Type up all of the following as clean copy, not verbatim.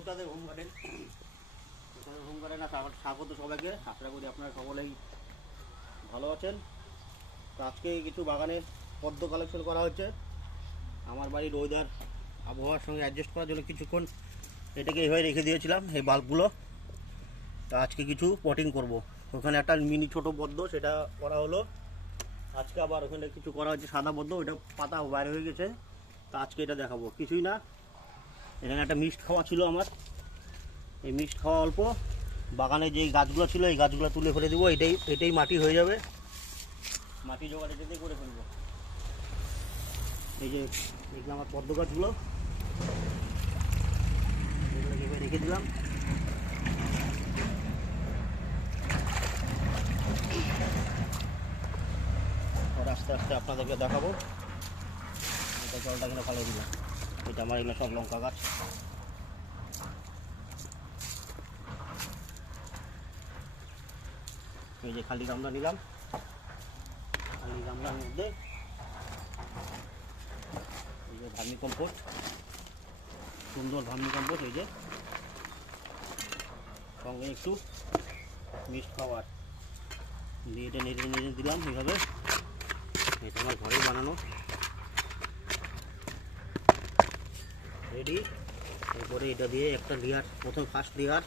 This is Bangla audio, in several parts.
ওস্তাদের হোম গার্ডেন। ওস্তাদের হোম গার্ডেন স্বাগত সবাইকে। আশা করি আপনারা সকলেই ভালো আছেন। তো আজকে কিছু বাগানের পদ্ম কালেকশন করা হচ্ছে। আমার বাড়ির ওয়েদার আবহাওয়ার সঙ্গে অ্যাডজাস্ট করার জন্য কিছুক্ষণ এটাকে এইভাবে রেখে দিয়েছিলাম, এই বাল্বগুলো। তো আজকে কিছু পটিং করব। ওখানে একটা মিনি ছোট পদ্ম, সেটা করা হলো। আজকে আবার ওখানে কিছু করা হচ্ছে সাদা পদ্ম, ওইটা পাতা বাইরে হয়ে গেছে। তো আজকে এটা দেখাবো। কিছুই না, এখানে একটা মিক্সড খাওয়া ছিল আমার। এই মিক্সড খাওয়া অল্প, বাগানে যে গাছগুলো ছিল এই গাছগুলো তুলে ফেলে দেবো। এটাই মাটি হয়ে যাবে। মাটি জোগাড় এটাতেই করে ফেলবো। এই যে এগুলো আমার পদ্ম গাছগুলো, এগুলোকে এবার রেখে দিলাম। আর আস্তে আস্তে আপনাদেরকে দেখাবো। এটা জলটা কিনে ফেলে দিলাম। এটা আমার এগুলো সব লঙ্কা গাছ। এই যে খালি গামলা নিলাম, খালি গামলার মধ্যে এই যে ভার্মি কম্পোস্ট, সুন্দর ভার্মি কম্পোস্ট। এই যে সঙ্গে একটু মিক্সড খাবার দিয়ে এটা নেড়ে নেড়ে দিলাম এইভাবে। এটা আমার ঘরেই বানানো, রেডি। এরপরে এটা দিয়ে একটা লেয়ার, প্রথম ফার্স্ট লেয়ার,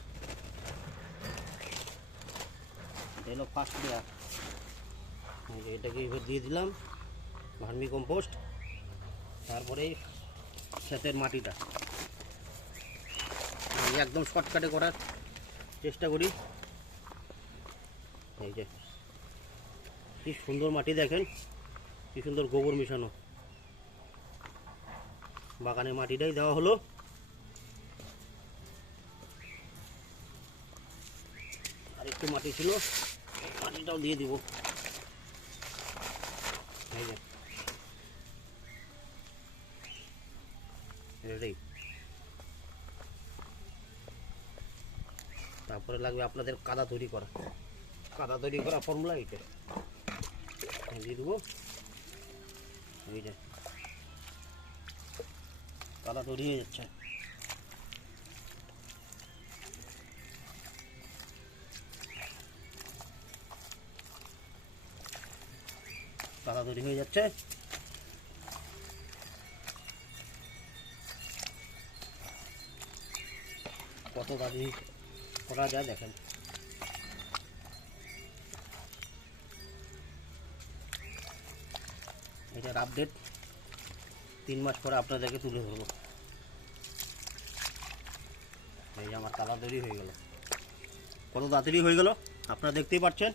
এটা ফার্স্ট লেয়ার। এটাকে এবার দিয়ে দিলাম ভার্মি কম্পোস্ট। তারপরে ক্ষেতের মাটিটা একদম শর্টকাটে করার চেষ্টা করি। এই যে কি সুন্দর মাটি, দেখেন কি সুন্দর গোবর মিশানো। বাগানের মাটিটাই দেওয়া হলো। আর একটু মাটি ছিল, মাটিটাও দিয়ে দিব। এই যে রেডি। তারপরে লাগবে আপনাদের কাদা তৈরি করা। কাদা তৈরি করা ফর্মুলা এইটা দিয়ে দেবো। এই যে কাদা তৈরি হয়ে যাচ্ছে। কাদা তৈরি হয়ে যাচ্ছে। কত তাড়াতাড়ি করা যায় দেখেন। এটার আপডেট 3 মাস পরে আপনাদেরকে তুলে ধরবো। এই যে আমার কাদা তৈরি হয়ে গেল। কত তাড়াতাড়ি হয়ে গেল আপনারা দেখতেই পাচ্ছেন।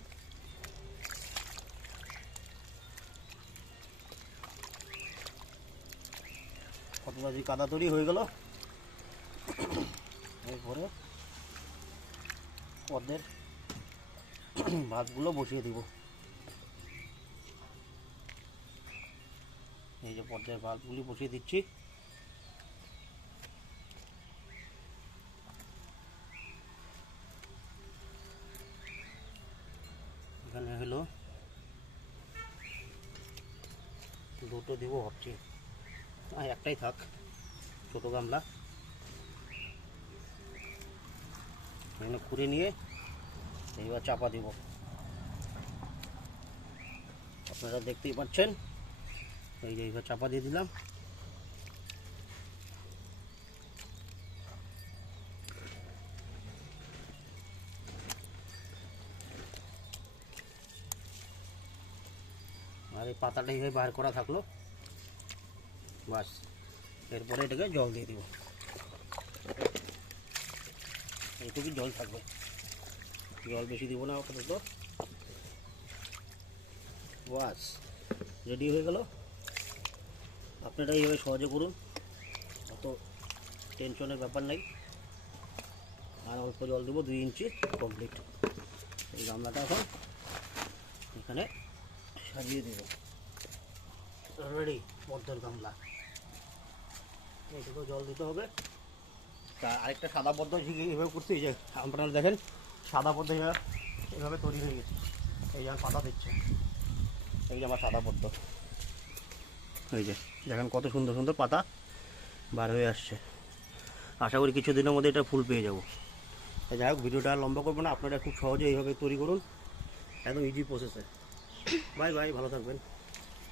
কত তাড়াতাড়ি কাদা তৈরি হয়ে গেল। এরপরে পদ্মের ভাতগুলো বসিয়ে দিব। এই যে পদ্মের ভাতগুলি বসিয়ে দিচ্ছি। এখানে হলো দুটো দিব ভাবছি, একটাই থাক, ছোট গামলা। এখানে খুঁড়ে নিয়ে এইবার চাপা দিব। আপনারা দেখতেই পাচ্ছেন। এই যে এইবার চাপা দিয়ে দিলাম। আর এই পাতাটা এইভাবে বার করা থাকলো, বাস। এরপরে এটাকে জল দিয়ে দিব। এইটুকু জল থাকবে, জল বেশি দিব না আপাতত। বাস রেডি হয়ে গেল। আপনারা এইভাবে সহজে করুন, অত টেনশনের ব্যাপার নেই। আর অল্প জল দেবো, 2 ইঞ্চি কমপ্লিট। এই গামলাটা এখন এখানে সাজিয়ে দেবো। রেডি পদ্মের গামলা। এইটুকু জল দিতে হবে। তা আরেকটা সাদা পদ্ম এইভাবে করছি। এই যে আপনারা দেখেন সাদা পদ্ম এইভাবে তৈরি হয়ে গেছে। এই যে পাতা দিচ্ছে। এই যে আমার সাদা পদ্ম, এই যে দেখেন কত সুন্দর সুন্দর পাতা বার হয়ে আসছে। আশা করি কিছু দিনের মধ্যে এটা ফুল পেয়ে যাবো। যাই হোক, ভিডিওটা আর লম্বা করবো না, আপনারা খুব সহজে এইভাবে তৈরি করুন, একদম ইজি প্রসেসে। বাই বাই, ভালো থাকবেন।